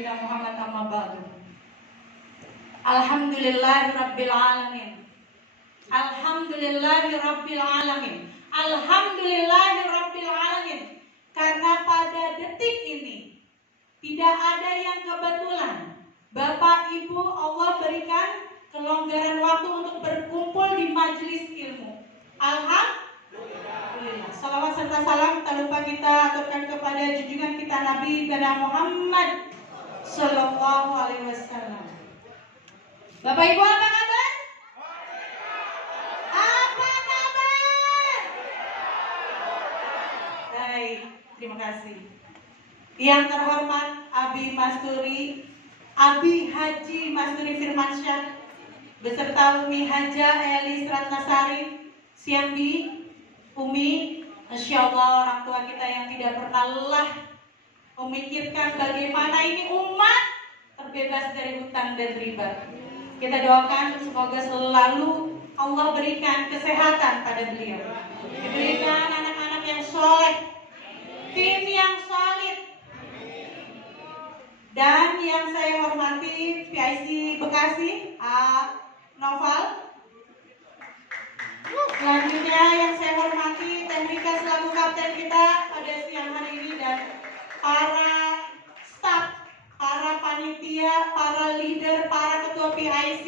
sayyidina Muhammad amma ba'du. Alhamdulillahirabbil alamin. Alhamdulillahirabbil alamin. Alhamdulillahirabbil alamin. Karena pada detik ini tidak ada yang kebetulan. Bapak Ibu Allah berikan kelonggaran waktu untuk berkumpul di majelis ilmu. Alhamdulillah. Salawat serta salam tak lupa kita aturkan kepada junjungan kita Nabi Muhammad Sallallahu Alaihi Wasallam. Bapak Ibu apa kabar? Apa kabar? Baik, terima kasih. Yang terhormat Abi Masturi, Abi Haji Masturi Firmansyah beserta Umi Haja Elis Ratnasari, Siambi, Umi, Masya Allah orang tua kita yang tidak pernah lelah memikirkan bagaimana ini umat terbebas dari hutang dan riba. Kita doakan semoga selalu Allah berikan kesehatan pada beliau, diberikan anak-anak yang soleh, tim yang solid, dan yang saya hormati PIC Bekasi, Noval. Selanjutnya yang saya hormati Tenrika selaku kapten kita pada siang hari ini, dan para staf, para panitia, para leader, para ketua PIC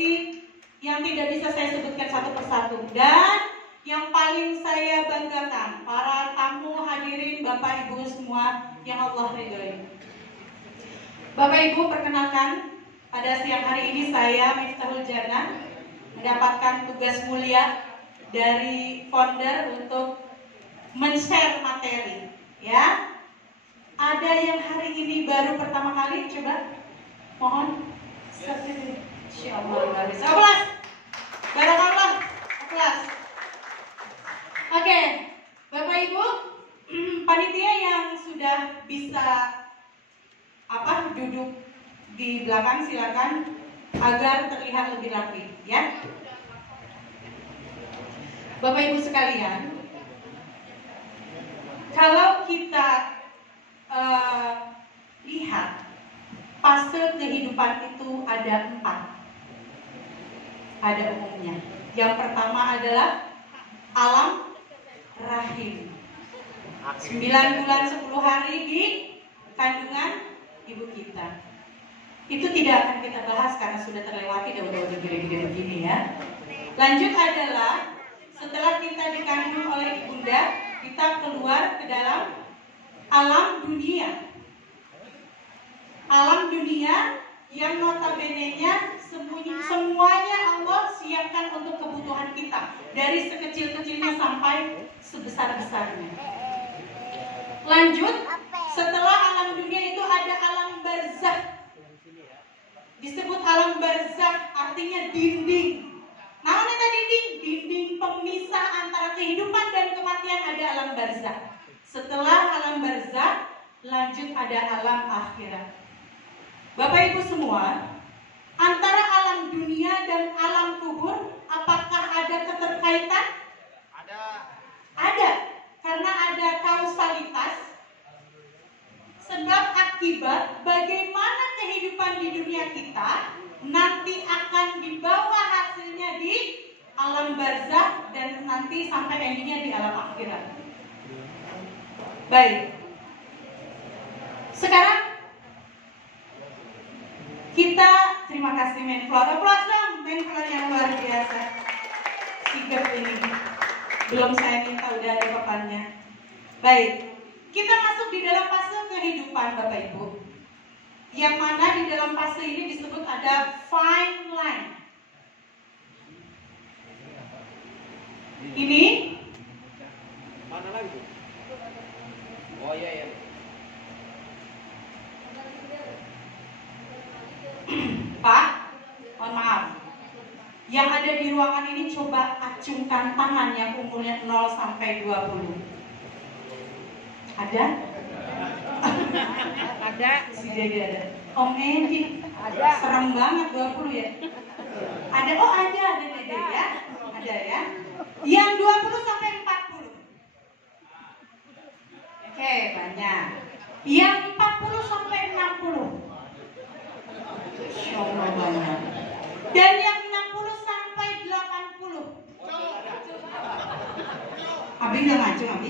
yang tidak bisa saya sebutkan satu persatu, dan yang paling saya banggakan para tamu hadirin Bapak Ibu semua yang Allah ridhoi. Bapak Ibu, perkenalkan pada siang hari ini saya Miftahul Jannah mendapatkan tugas mulia dari founder untuk men-share materi, ya. Ada yang hari ini baru pertama kali, coba mohon Insyaallah luar biasa. Aplaus. Barakallah. Aplaus. Oke, Bapak Ibu, panitia yang sudah bisa duduk di belakang silakan agar terlihat lebih rapi, ya. Bapak Ibu sekalian, kalau kita lihat fase kehidupan itu ada 4 pada umumnya. Yang pertama adalah alam rahim, 9 bulan 10 hari di kandungan ibu kita. Itu tidak akan kita bahas karena sudah terlewati, udah gede-gede begini, ya. Lanjut adalah setelah kita dikandung oleh ibunda, kita keluar ke dalam alam dunia. Alam dunia yang notabene-nya semuanya Allah siapkan untuk kebutuhan kita, dari sekecil-kecilnya sampai sebesar-besarnya. Lanjut, setelah alam dunia itu ada alam barzakh. Disebut alam barzakh artinya dinding. Namanya tadi dinding pemisah antara kehidupan dan kematian, ada alam barzakh. Setelah alam barzakh, lanjut ada alam akhirat. Bapak Ibu semua, antara alam dunia dan alam kubur, apakah ada keterkaitan? Ada, karena ada kausalitas, sebab akibat. Bagaimana kehidupan di dunia kita nanti akan dibawa hasilnya di alam barzakh dan nanti sampai endingnya di alam akhirat. Baik, sekarang kita terima kasih Menflor. Aplaus dong Menflor yang luar biasa. Sigap ini. Belum saya minta udah ada papannya. Baik, kita masuk di dalam fase kehidupan Bapak Ibu, yang mana di dalam fase ini disebut ada fine line. Ini mana lagi? Oh iya. Pak, mohon maaf. Yang ada di ruangan ini coba acungkan tangan yang umurnya 0 sampai 20. Ada? Ada. Si Dede ada. Om Edi Ada. Serem banget 20 ya. Ada, oh ada Dede ya. Ada ya. Yang 20 sampai 40. Oke, banyak. Yang 40 sampai 60. Masya Allah banyak. Dan yang 60 sampai 80. Abi nggak ngacung, Abi?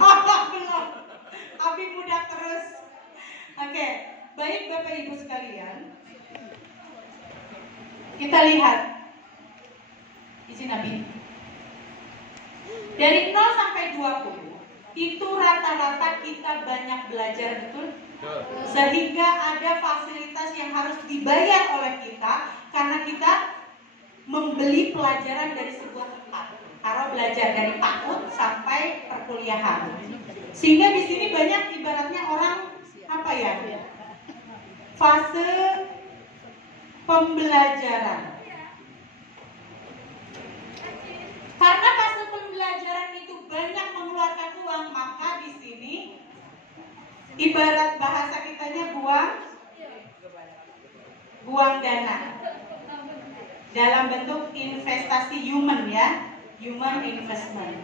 Oh, belum. Abi muda terus. Oke, baik Bapak Ibu sekalian. Kita lihat. Izin Abi. Dari 0 sampai 20 itu rata-rata kita banyak belajar, betul? Sehingga ada fasilitas yang harus dibayar oleh kita karena kita membeli pelajaran dari sebuah tempat. Kalau belajar dari PAUD sampai perkuliahan. Sehingga di sini banyak ibaratnya orang apa ya? Fase pembelajaran. Karena fase pembelajaran itu banyak mengeluarkan uang, maka di sini ibarat bahasa kitanya buang dana dalam bentuk investasi human ya, human investment.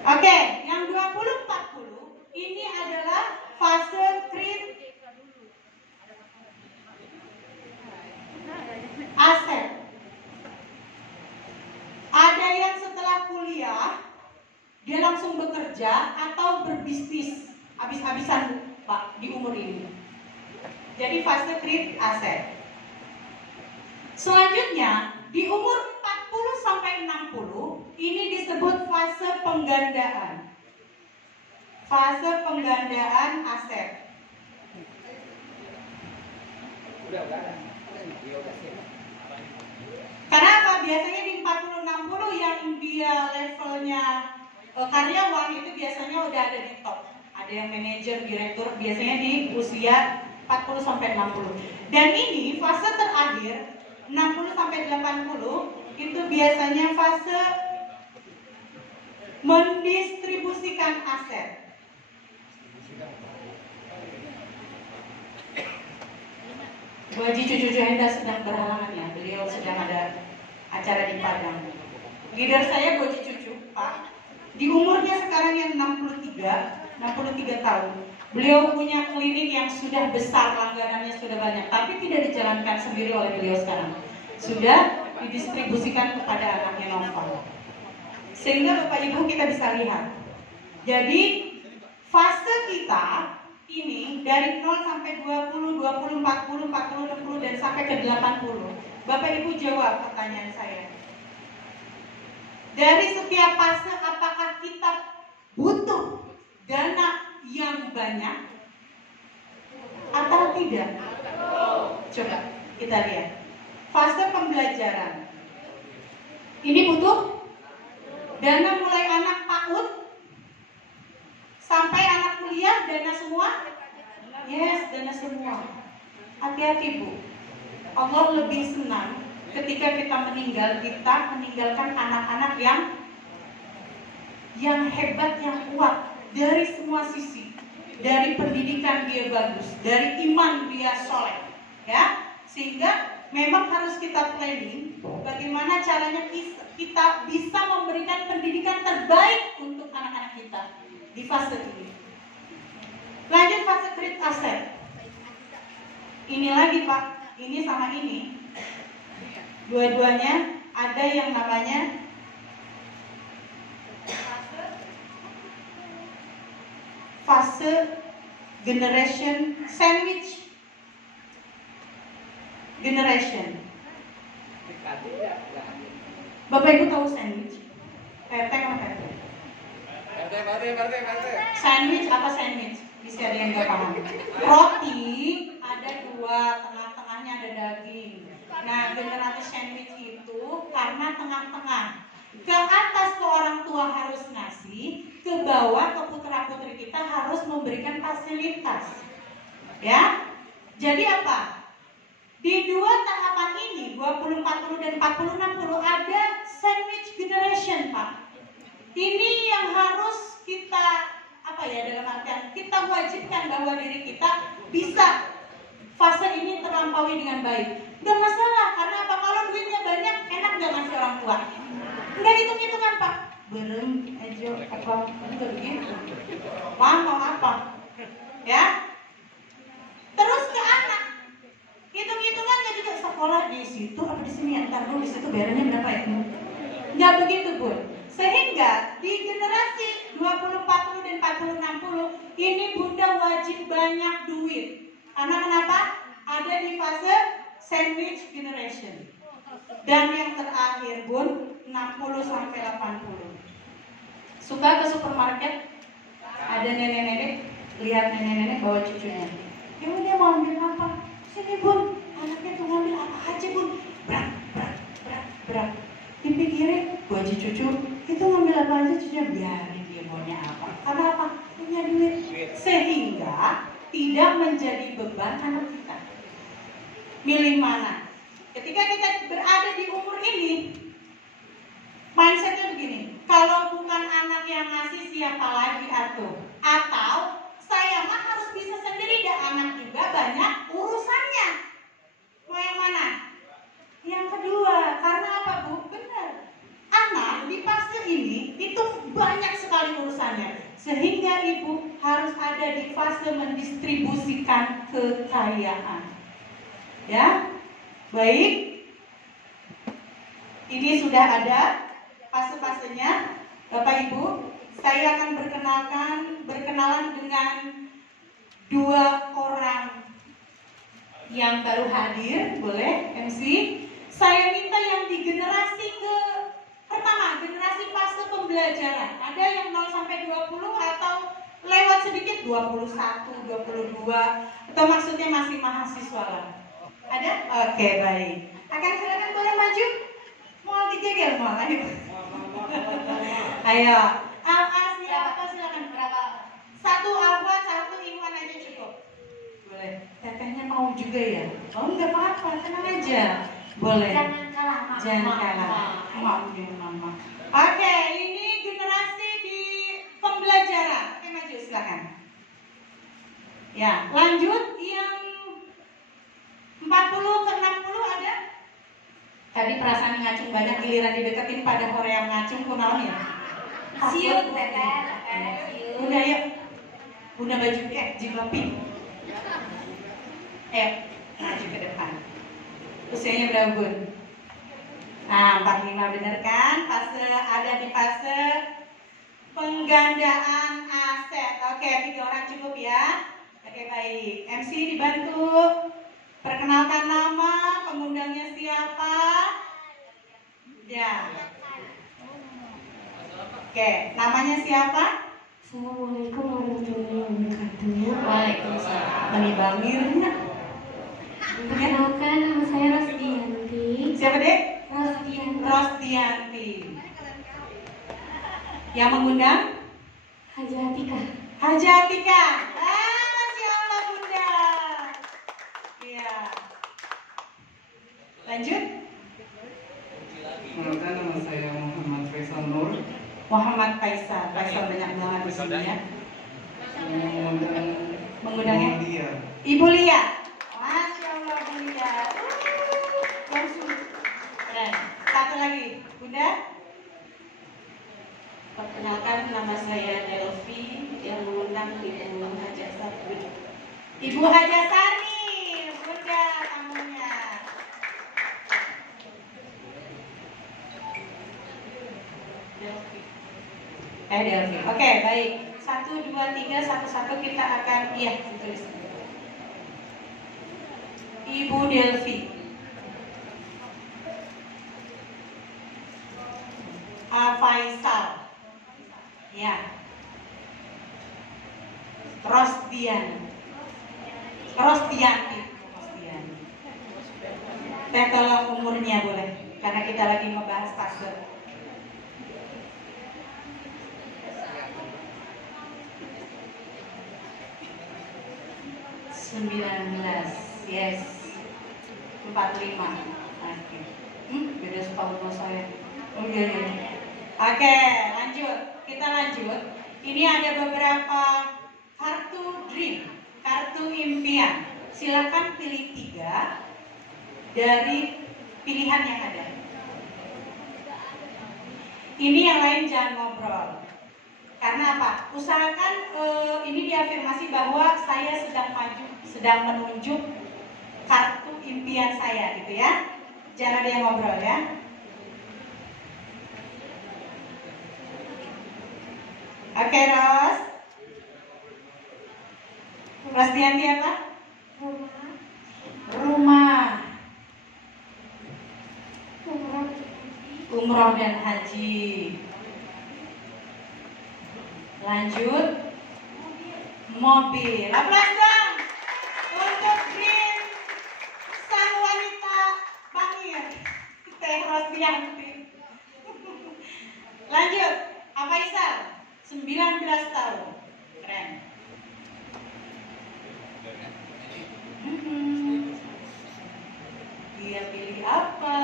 Oke, yang 20-40 ini adalah fase create aset. Ada yang setelah kuliah dia langsung bekerja atau berbisnis habis-habisan Pak di umur ini. Jadi fase create aset. Selanjutnya di umur 40 sampai 60 ini disebut fase penggandaan. Fase penggandaan aset. Karena apa? Biasanya di 40-60 yang dia levelnya karyawan itu biasanya udah ada di top. Ada yang manajer, direktur, biasanya di usia 40 sampai 60. Dan ini fase terakhir 60 sampai 80 itu biasanya fase mendistribusikan aset. Bu Haji Cucu Juhenda sedang berhalangan ya, beliau sedang ada acara di Padang. Leader saya Bu Haji Cucu, Pak, di umurnya sekarang yang 63 tahun. Beliau punya klinik yang sudah besar, langganannya sudah banyak, tapi tidak dijalankan sendiri oleh beliau sekarang. Sudah didistribusikan kepada anaknya Novel. Sehingga Bapak Ibu kita bisa lihat. Jadi fase kita ini dari 0 sampai 20, 20, 40, 40, 60 dan sampai ke 80. Bapak Ibu jawab pertanyaan saya. Dari setiap fase apakah kita butuh dana yang banyak atau tidak? Coba kita lihat. Fase pembelajaran. Ini butuh dana mulai anak PAUD sampai anak kuliah, dana semua? Yes, dana semua. Hati-hati Bu. Allah lebih senang ketika kita meninggalkan anak-anak yang hebat, yang kuat dari semua sisi. Dari pendidikan dia bagus, dari iman dia soleh, ya. Sehingga memang harus kita planning bagaimana caranya kita bisa memberikan pendidikan terbaik untuk anak-anak kita di fase ini. Lanjut fase create aset. Ini lagi Pak, ini sama ini. Dua-duanya ada yang namanya fase generation sandwich generation. Bapak Ibu tahu sandwich? Pepek apa pepek? Sandwich apa sandwich? Bisa ada yang nggak paham. Roti ada dua, tengah-tengahnya ada daging. Nah, generasi sandwich itu karena tengah-tengah. Ke atas ke orang tua harus ngasih, ke bawah ke putra-putri kita harus memberikan fasilitas. Ya. Jadi apa? Di dua tahapan ini, 20, 40 dan 40, 60 ada sandwich generation, Pak. Ini yang harus kita dalam artian kita wajibkan bahwa diri kita bisa fase ini terlampaui dengan baik. Gak masalah, karena apa? Kalau duitnya banyak, enak gak ngasih orang tua? Enggak hitung-hitungan Pak. berem, ejo, apa, begitu. Mau apa? Ya? Terus ke anak. Hitung-hitungannya juga sekolah di situ apa di sini ya? Ntar dulu di situ bayarnya berapa ya? Nggak begitu, Bun. Sehingga di generasi 20, 40 dan 40, 60 ini Bunda wajib banyak duit. Karena kenapa? Ada di fase sandwich generation. Dan yang terakhir, Bun, 60 sampai 80. Suka ke supermarket, ada nenek-nenek, lihat nenek-nenek bawa cucunya. Ya dia mau ambil apa? Sini, Bun, anaknya tuh ngambil apa aja, Bun. Berat. Dipikirin, baju cucu, itu ngambil apa aja cucunya, biarin dia maunya apa. Karena apa? Punya duit. Sehingga tidak menjadi beban anak kita. Milih mana? Ketika kita berada di umur ini, mindsetnya begini, kalau bukan anak yang ngasih siapa lagi atau saya mah harus bisa sendiri, dan anak juga banyak urusannya. Mau yang mana? Yang kedua, karena apa, Bu? Benar, anak di fase ini itu banyak sekali urusannya, sehingga ibu harus ada di fase mendistribusikan kekayaan. Ya, baik. Ini sudah ada fase-fasenya, Bapak Ibu. Saya akan berkenalan dengan dua orang yang baru hadir. Boleh, MC? Saya minta yang di generasi pertama, generasi fase pembelajaran. Ada yang 0 sampai 20 atau lewat sedikit 21, 22, atau maksudnya masih mahasiswa lah. Ada? Oke, baik. Akan silakan boleh maju. Mau dijegel mau ayo. Ayo. Silakan berapa? Satu Alfa, satu Iwan aja cukup. Boleh. Tetehnya mau juga ya? Oh enggak apa-apa, tenang aja. Boleh. Jangan kalah. Mama. Oke, ini generasi di pembelajaran. Oke, maju silakan. Ya, lanjut yang 40 ke 60 ada? Tadi perasaan ngacung banyak, giliran dideketin pada hoream ngacung kunaon ya? Siut, teteh. Bunda yuk. Bunda baju jilbab pink. Maju ke depan. Usianya berapa, Bun? Nah, 45 bener kan? Ada di fase penggandaan aset. Oke, 3 orang cukup ya. Oke, baik. MC dibantu. Perkenalkan nama, pengundangnya siapa? Ya. Oke, namanya siapa? Assalamualaikum warahmatullahi wabarakatuh. Waalaikumsalam. Menibangirnya. Perkenalkan, nama saya Rosdianti. Siapa, Dek? Rosdianti. Rosdianti. Yang mengundang? Haja Atika. Haja Atika. Masya Allah, Bunda. Iya. Lanjut. Perkenalkan, nama saya Muhammad Faisal Nur. Muhammad Faisal. Faisal banyak banget di sini ya. Mengundangnya? Ibu Lia. Masya Allah, Bu Lia. Langsung. Keren. Satu lagi, Bunda. Perkenalkan, nama saya Delvi, yang mengundang Ibu Haja Sari. Ibu Haja Sari, Bunda tamunya. Delvi. Oke, baik. 1, 2, 3, 1 kita akan tulis. Ibu Delvi. Faisal. Ya. Rosdianti. Teh tolong umurnya boleh, karena kita lagi membahas fase. Yes. 45. Oke. Beda setahun sama saya. Oh iya. Oke, lanjut. Kita lanjut. Ini ada beberapa kartu dream, kartu impian. Silakan pilih 3 dari pilihan yang ada. Ini yang lain jangan ngobrol. Karena apa? Usahakan ini diafirmasi bahwa saya sedang maju, sedang menunjuk kartu impian saya gitu ya. Jangan ada yang ngobrol ya. Oke, Ros. Rosdianti apa? Rumah. Umroh dan haji. Lanjut. Mobil. Aplaus dong untuk Green sang wanita bangir Teh Rosdianti. Lanjut. Apa Isal? 19 tahun. Keren. Dia pilih apa?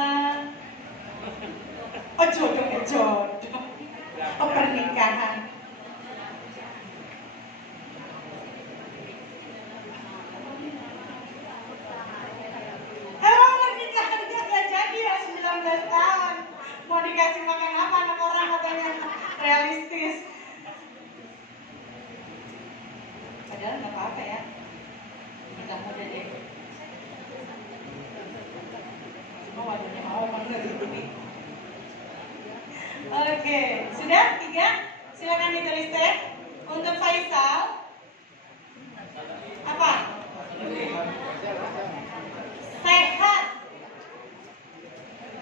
Oh jodoh. Oh pernikahan. Emang pernikahannya gak jadi ya 19 tahun. Mau dikasih makan apa anak orang katanya realistis. Padahal gak apa-apa ya. Kita muda deh. Cuma wadahnya mau bener gitu nih. Oke, sudah 3? Silakan ditulis teh. Untuk Faisal apa? Sehat.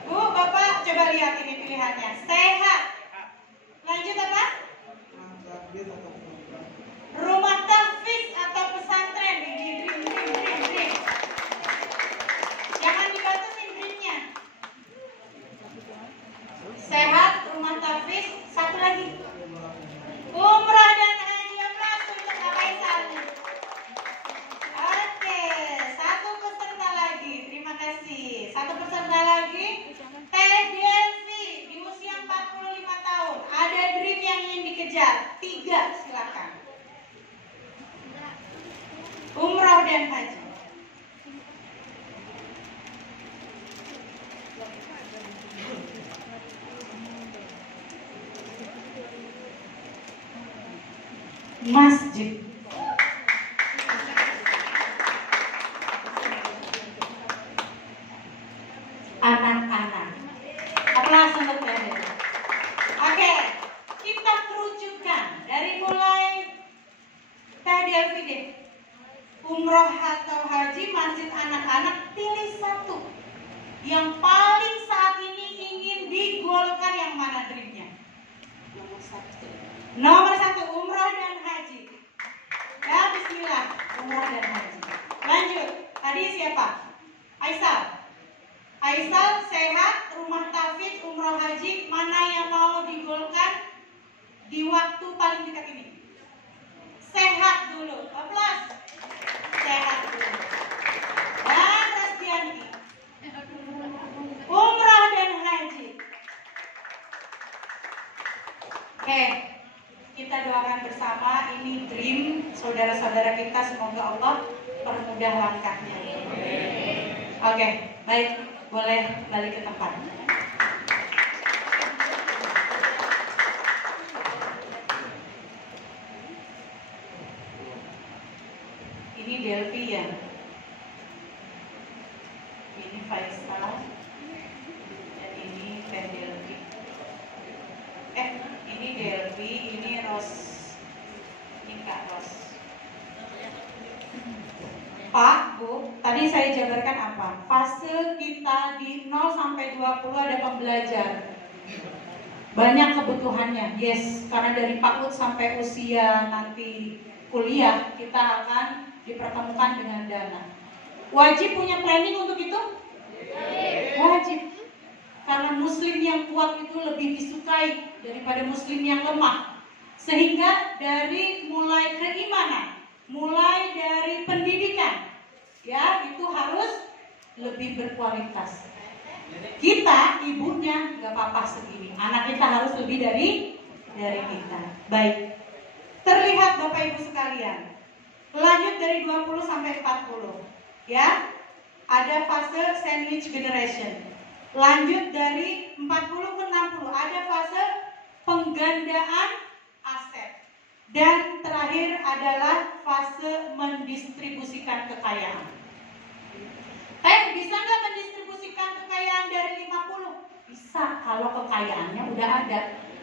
Bu, Bapak coba lihat ini pilihannya. Sehat. Lanjut apa? Rumah tahfiz atau pesantren. Dream. Jangan dibatasin dreamnya. Sehat, rumah tahfiz, satu lagi. Umrah dan haji. Aplaus untuk Kak Faisal. Oke, satu peserta lagi. Terima kasih. Satu peserta lagi. Teh Delvi di usia 45 tahun. Ada dream yang ingin dikejar. 3, silakan. Umrah dan haji. Masjid. Anak-anak. Aplaus untuk Teh. Oke, kita kerucutkan dari mulai Teh Delvi deh. Umroh atau haji, masjid, anak-anak, pilih satu yang paling saat ini ingin digolkan. Yang mana dreamnya? Nomor 1 umroh dan haji. Ya bismillah, umroh dan haji. Lanjut, tadi siapa? Aisal sehat, rumah tahfiz, umroh haji. Mana yang mau digolkan di waktu paling dekat ini? Sehat dulu, aplaus. Sehat dulu. Dan Rosdianti, umrah dan haji. Oke, kita doakan bersama. Ini dream saudara-saudara kita, semoga Allah permudah langkahnya. Oke, baik, boleh balik ke tempat. Ini Delvi ya. Ini Faisal. Dan ini Teh Delvi. Ini Delvi, ini Ros. Ini Kak Ros. Pak, Bu, tadi saya jabarkan apa? Fase kita di 0 sampai 20 ada pembelajar. Banyak kebutuhannya, yes. Karena dari PAUD sampai usia nanti kuliah, kita akan dipertemukan dengan dana. Wajib punya planning untuk itu? Wajib. Karena muslim yang kuat itu lebih disukai daripada muslim yang lemah. Sehingga dari mulai keimanan, mulai dari pendidikan, ya itu harus lebih berkualitas. Kita ibunya nggak apa-apa segini, anak kita harus lebih dari kita. Baik, terlihat Bapak Ibu sekalian. Lanjut dari 20 sampai 40, ya. Ada fase sandwich generation. Lanjut dari 40 ke 60, ada fase penggandaan aset. Dan terakhir adalah fase mendistribusikan kekayaan. Bisa nggak mendistribusikan kekayaan dari 50? Bisa, kalau kekayaannya udah ada.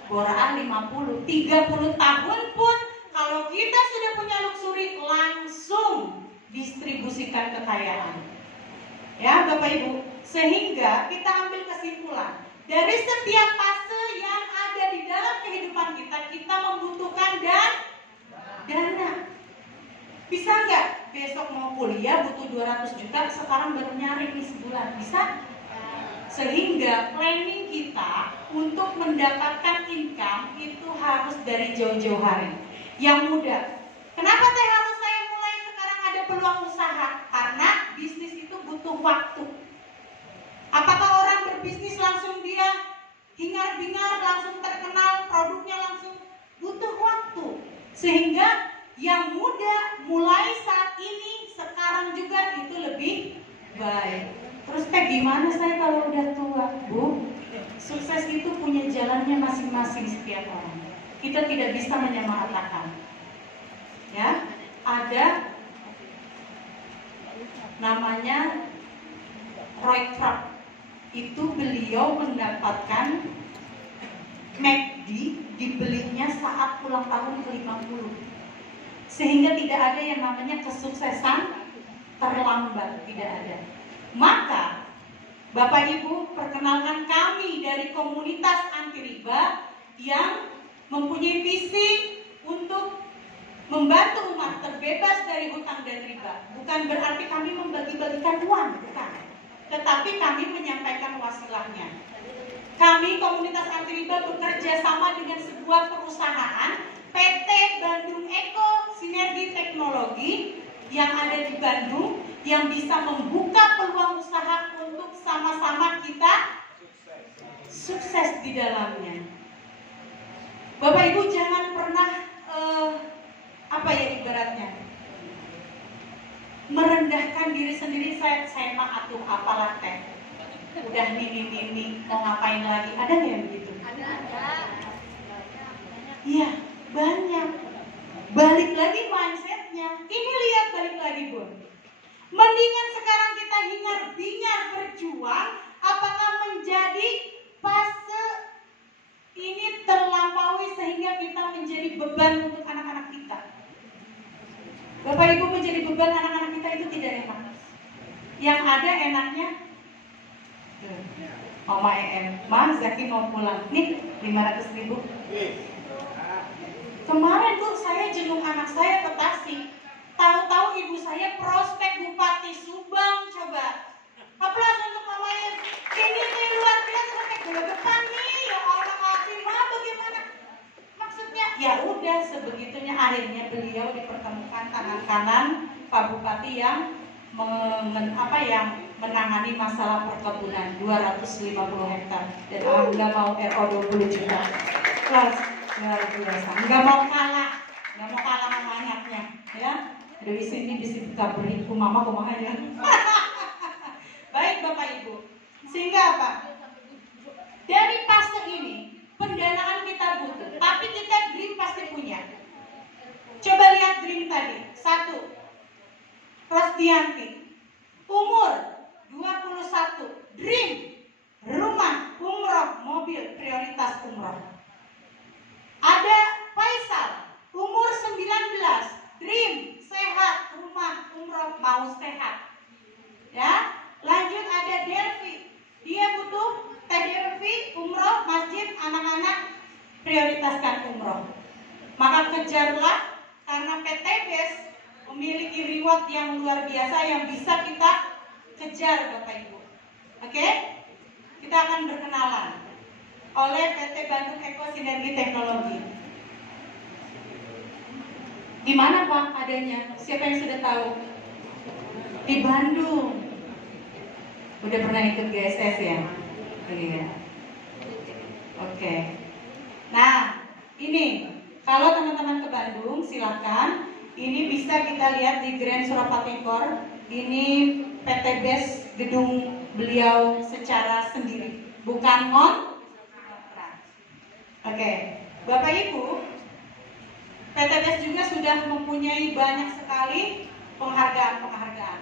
Boraan 50, 30 tahun pun kalau kita sudah punya luxury, langsung distribusikan kekayaan. Ya Bapak Ibu, sehingga kita ambil kesimpulan dari setiap fase yang ada di dalam kehidupan kita, kita membutuhkan dana. Bisa nggak besok mau kuliah butuh 200 juta, sekarang baru nyari nih sebulan? Bisa? Sehingga planning kita untuk mendapatkan income itu harus dari jauh-jauh hari. Yang mudah. Kenapa harus saya mulai sekarang ada peluang usaha? Karena bisnis itu butuh waktu. Apakah orang berbisnis langsung dia hingar-bingar, langsung terkenal, produknya langsung? Butuh waktu. Sehingga yang muda mulai saat ini, sekarang juga itu lebih baik. Terus gimana saya kalau udah tua? Bu, sukses itu punya jalannya masing-masing setiap orang. Kita tidak bisa menyamaratakan. Ya, ada namanya Roy Kroc. Itu beliau mendapatkan McD dibelinya saat ulang tahun ke-50. Sehingga tidak ada yang namanya kesuksesan terlambat, tidak ada. Maka Bapak Ibu, perkenalkan kami dari komunitas anti riba yang mempunyai visi untuk membantu umat terbebas dari hutang dan riba. Bukan berarti kami membagi-bagikan uang, bukan. Tetapi kami menyampaikan wasilahnya. Kami komunitas anti riba bekerja sama dengan sebuah perusahaan PT Bandung Eko Sinergi Teknologi yang ada di Bandung, yang bisa membuka peluang usaha untuk sama-sama kita sukses di dalamnya. Bapak Ibu jangan pernah ibaratnya merendahkan diri sendiri. Saya mah atuh apalah teh, udah nini mau ngapain lagi? Ada nggak yang begitu? Ada. Iya, banyak. Balik lagi mindsetnya. Ini lihat, balik lagi Bun. Mendingan sekarang kita hingar-bingar berjuang, apakah menjadi fase ini terlampaui sehingga kita menjadi beban untuk anak-anak kita. Bapak Ibu, menjadi beban anak-anak kita itu tidak enak. Yang ada enaknya Mama Ma, Zaki mau pulang. Nih 500.000. Kemarin Bu, saya jenguk anak saya ke Tasik. Tahu-tahu ibu saya prospek Bupati Subang, coba. Aplaus untuk mamanya. Ini nih luar biasa, sampai gelegetan nih. Ya Allah, Ma, bagaimana? Maksudnya, ya udah sebegitunya akhirnya beliau dipertemukan tangan kanan Pak Bupati yang menangani masalah perkebunan 250 hektar dan nggak mau RO 20 juta. Plus luar biasa, nggak mau kalah sama anaknya, ya. Dari sini bisa kita beri mama ya. Baik Bapak Ibu, sehingga apa? Dari fase ini pendanaan kita butuh, tapi kita dream pasti punya. Coba lihat dream tadi. 1, Rosdianti, umur 21, dream rumah, umroh, mobil, prioritas umroh. Ada Faisal, umur 19, dream sehat, rumah, umroh, mau sehat. Ya, lanjut ada Delvi, dia butuh Delvi, umroh, masjid, anak-anak, prioritaskan umroh. Maka kejarlah, karena PTBes memiliki reward yang luar biasa yang bisa kita kejar Bapak Ibu. Oke? Kita akan berkenalan oleh PT Bandung Eko Sinergi Teknologi. Di mana Pak adanya? Siapa yang sudah tahu? Di Bandung. Udah pernah ikut GSS ya? Iya. Oke. Nah, ini kalau teman-teman ke Bandung silakan. Ini bisa kita lihat di Grand Surapati Core. Ini PTBes gedung beliau secara sendiri, bukan ngontrak. Oke, Bapak Ibu, PTBS juga sudah mempunyai banyak sekali penghargaan-penghargaan.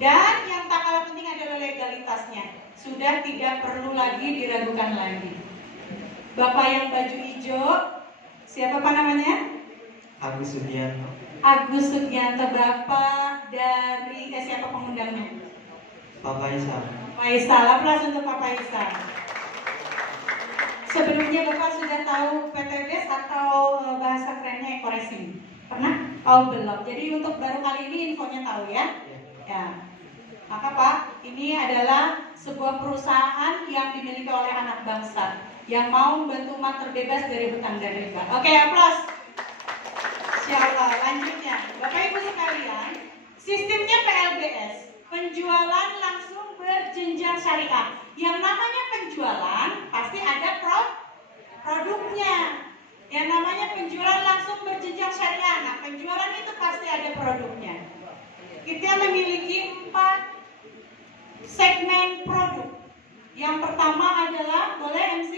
Dan yang tak kalah penting adalah legalitasnya. Sudah tidak perlu lagi diragukan lagi. Bapak yang baju hijau, siapa Pak namanya? Agus Sugianto. Agus Sugianto. Bapak dari siapa pengundangnya? Pak Faisal. Faisal, aplaus untuk Pak Faisal. Sebelumnya Bapak sudah tahu PTBS atau bahasa kerennya eco-racing? Pernah? Oh belum. Jadi untuk baru kali ini infonya tahu ya? Ya. Maka Pak, ini adalah sebuah perusahaan yang dimiliki oleh anak bangsa yang mau membantu umat terbebas dari hutang dan riba. Oke, aplaus. Insyaallah. Lanjutnya, Bapak Ibu sekalian, sistemnya PLBS, penjualan langsung berjenjang syariah. Yang namanya penjualan pasti ada produknya. Yang namanya penjualan langsung berjenjang syariah. Nah, penjualan itu pasti ada produknya. Kita memiliki 4 segmen produk. Yang pertama adalah, boleh MC?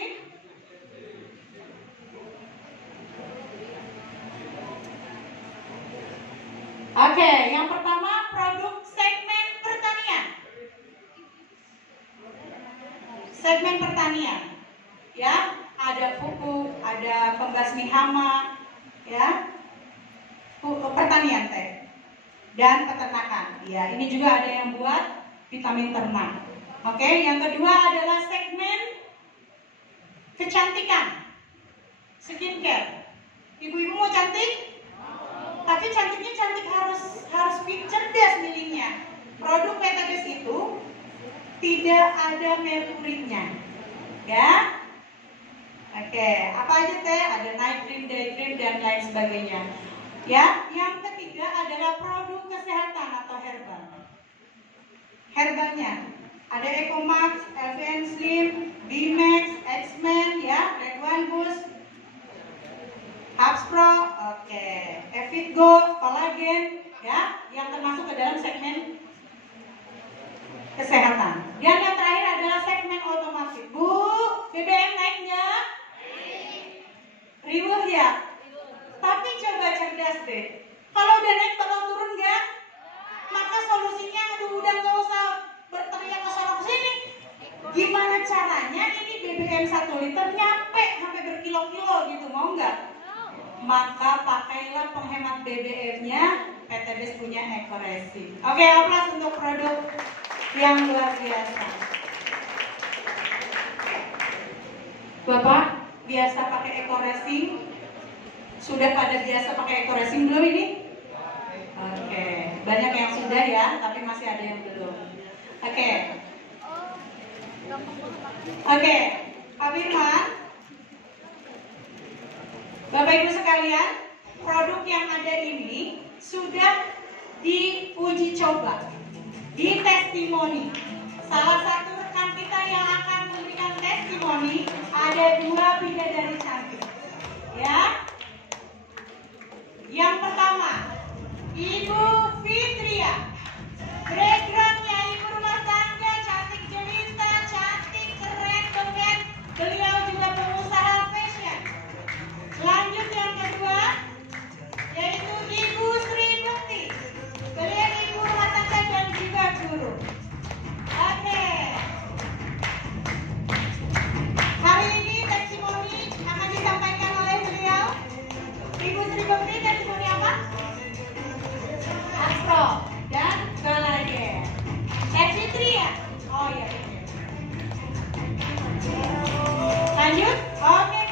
Oke, yang pertama produk segmen pertanian. Segmen pertanian, ya, ada pupuk, ada pembasmi hama, ya, pertanian teh, dan peternakan. Ya, ini juga ada yang buat vitamin ternak. Oke, yang kedua adalah segmen kecantikan, skincare. Ibu-ibu mau cantik? Tapi cantiknya cantik harus cerdas milihnya. Produk PTBS itu tidak ada merkurinya, ya. Oke, apa aja teh? Ada night cream, day cream, dan lain sebagainya. Ya, yang ketiga adalah produk kesehatan atau herbal. Herbalnya ada Ecomax, LVN Slim, Bimax, X-Men, ya, Red One Boost, Hubspro, oke, Evitgo, Collagen, ya, yang termasuk ke dalam segmen kesehatan. Dan yang terakhir adalah segmen otomotif. Bu, BBM naik nggak? Riuh ya? Tapi coba cerdas deh. Kalau udah naik bakal turun nggak? Maka solusinya, aduh udah nggak usah berteriak ke sana sini. Gimana caranya ini BBM 1 liter nyampe sampai berkilo-kilo gitu, mau nggak? Maka pakailah penghemat BBM-nya. PTBS punya eco-racing. Oke, aplaus untuk produk yang luar biasa. Bapak biasa pakai eco-racing? Sudah pada biasa pakai eco-racing belum ini? Oke, banyak yang sudah ya, tapi masih ada yang belum. Oke, Pak Firman, Bapak Ibu sekalian, produk yang ada ini sudah diuji coba, di testimoni. Salah satu rekan kita yang akan memberikan testimoni ada 2 bidadari cantik, ya. Yang pertama, Ibu Fitria, backgroundnya ibu rumah tangga, cantik jelita, cantik, keren, keren. Beliau juga pengusaha fashion. Lanjut yang kedua, yaitu Ibu Sri Bukti. Beliau ibu rumah tangga dan juga guru. Oke. Hari ini testimoni akan disampaikan oleh beliau. Ibu Sri Bukti, testimoni apa? Astro dan Collagen. Fitria. Oh iya. Lanjut. Oke.